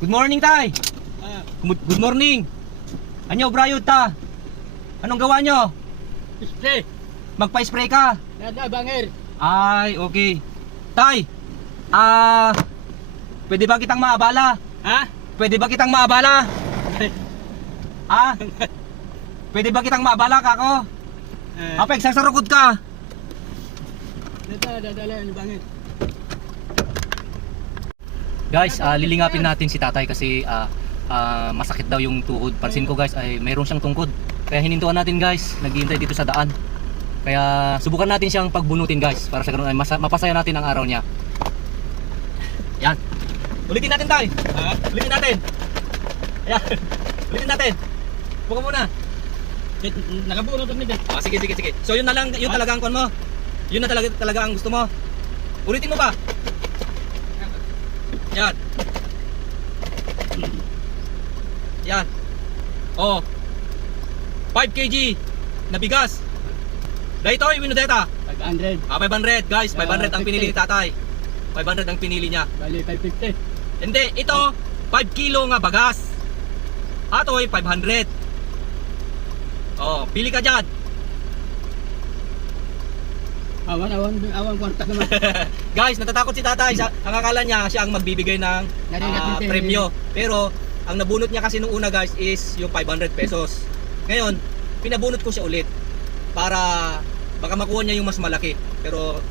Good morning, tay. Good morning. Anyo, brayod ta. Anong gawa nyo? Spray. Magpa-spray ka? Nada bangir. Ay, okay. Tay, pwede ba kitang maabala? Ha? Pwede ba kitang maabala? Ah? Pwede ba kitang maabala, kako? Apek, sa sarukod ka. Dala yung bangir. Guys, lilingapin natin si tatay kasi masakit daw yung tuhod. Pansin ko guys, ay mayroon siyang tungkod. Kaya hinintuan natin guys, naghihintay dito sa daan. Kaya subukan natin siyang pagbunutin guys, para sa ganun ay mapasaya natin ang araw niya. Yan. Ulitin natin tayo. Ulitin natin. Ayan. Ulitin natin. Buka muna. Nakabunod kami din. Sige. So yun na lang, yun talaga ang kon mo. Yun na talaga ang gusto mo. Ulitin mo ba? Yan. Yan. Oh. 5 kg na bigas. Dito, winodeta. 500. 500 guys, 500 ang pinili ni tatay. 500 ang pinili niya. Bali 550. Hindi, ito 5 kilo nga bagas. Atoy 500. Oh, pili ka diyan. Awan kwarta naman. Guys, natatakot si tatay. Ang akala niya siya ang magbibigay ng premyo. Pero ang nabunot niya kasi nung una guys is yung 500 pesos. Ngayon, pinabunot ko siya ulit para baka makuha niya yung mas malaki. Pero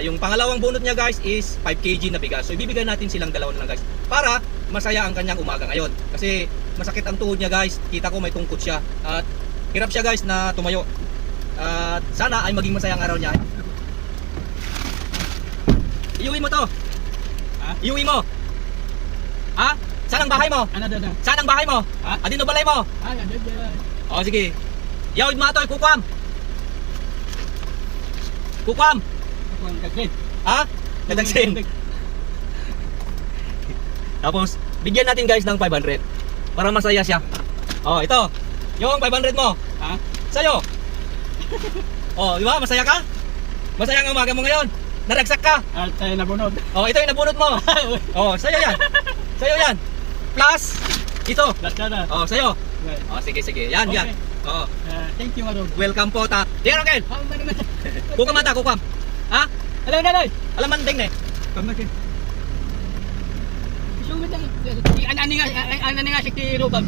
yung pangalawang bunot niya guys is 5 kg na bigas. So ibibigay natin silang dalawa na lang guys para masaya ang kanyang umaga ngayon. Kasi masakit ang tuhod niya guys. Kita ko may tungkod siya. At hirap siya guys na tumayo. At sana ay maging masaya ang araw niya. Iuwi mo to. Iuwi mo. Ha? Saan ang bahay mo? Saan ang bahay mo? Adino balay mo? O sige. Yawid mo atoy, kukwam. Kukwam. Ha? Nadagsin. Tapos, bigyan natin guys ng 500 para masaya siya. Oh, ito. Yung 500 mo. Ha? Sa'yo. Oh, di ba? Masaya ka? Masaya ang umaga mo ngayon. Naragsak ka. Tayo nabunod. Oh, ito yung nabunot mo. Oh, sa'yo yan. Sa'yo yan. Plus, ito. Oh, sa'yo. Oh, sige. Yan. Oh. Thank you, Marog. Welcome po ta. Diyan, Rogel. Kukam ata, kukam. Ha? Alam manding ne. Pamakin. Sumit ang ani nga sikti Robab.